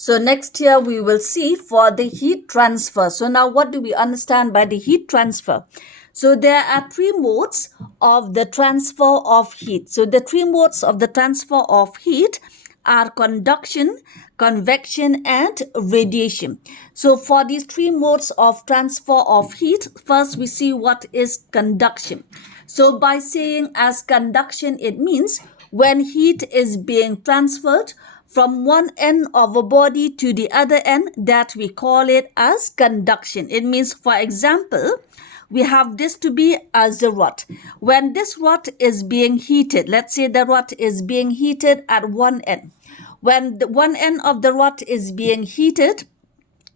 So next here we will see for the heat transfer. So now what do we understand by the heat transfer? So there are three modes of the transfer of heat. So the three modes of the transfer of heat are conduction, convection, and radiation. So for these three modes of transfer of heat, first we see what is conduction. So by saying as conduction, it means when heat is being transferred from one end of a body to the other end, that we call it as conduction. It means, for example, we have this to be as a rod. When this rod is being heated, let's say the rod is being heated at one end. When the one end of the rod is being heated,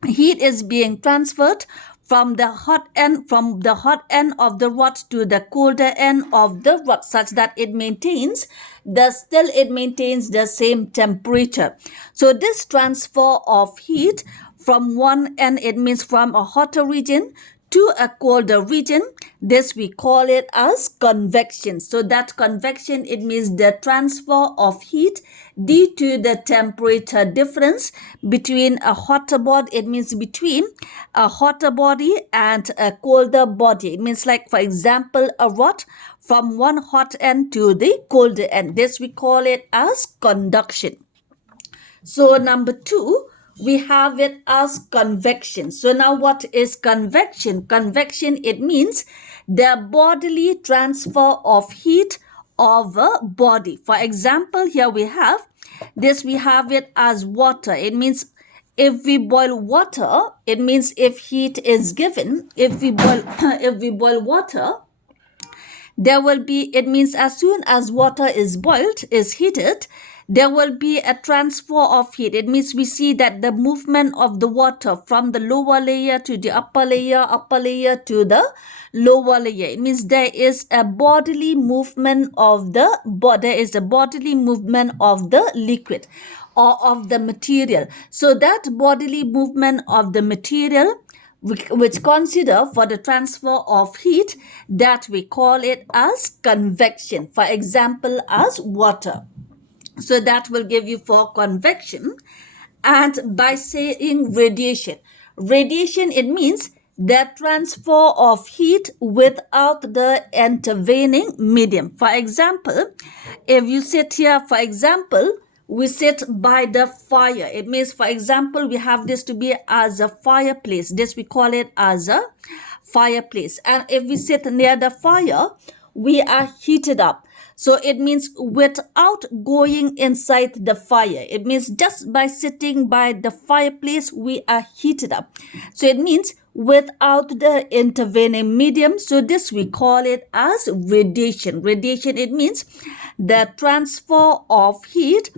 heat is being transferred from the hot end of the rod to the colder end of the rod, such that it maintains the same temperature. So this transfer of heat from one end, it means from a hotter region to a colder region, this we call it as convection. So that convection, it means the transfer of heat due to the temperature difference between a hotter body, it means between a hotter body and a colder body. It means, like, for example, a rod from one hot end to the colder end. This we call it as conduction. So number two, we have it as convection. So now what is convection? Convection, it means the bodily transfer of heat of a body. For example, here we have this, we have it as water. It means if we boil water, it means if heat is given, if we boil water, there will be, it means as soon as water is boiled, is heated, there will be a transfer of heat. It means we see that the movement of the water from the lower layer to the upper layer to the lower layer. It means there is a bodily movement of the liquid or of the material. So that bodily movement of the material, which consider for the transfer of heat, that we call it as convection. For example, as water. So that will give you for convection. And by saying radiation, it means the transfer of heat without the intervening medium. For example, if you sit here, for example, we sit by the fire. It means, for example, we have this to be as a fireplace. This we call it as a fireplace. And if we sit near the fire, we are heated up. So it means without going inside the fire. It means just by sitting by the fireplace, we are heated up. So it means without the intervening medium. So this we call it as radiation. Radiation, it means the transfer of heat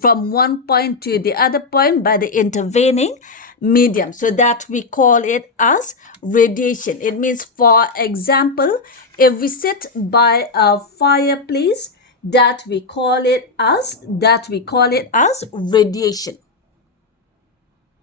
from one point to the other point by the intervening medium. So that we call it as radiation. It means, for example, if we sit by a fireplace, that we call it as radiation.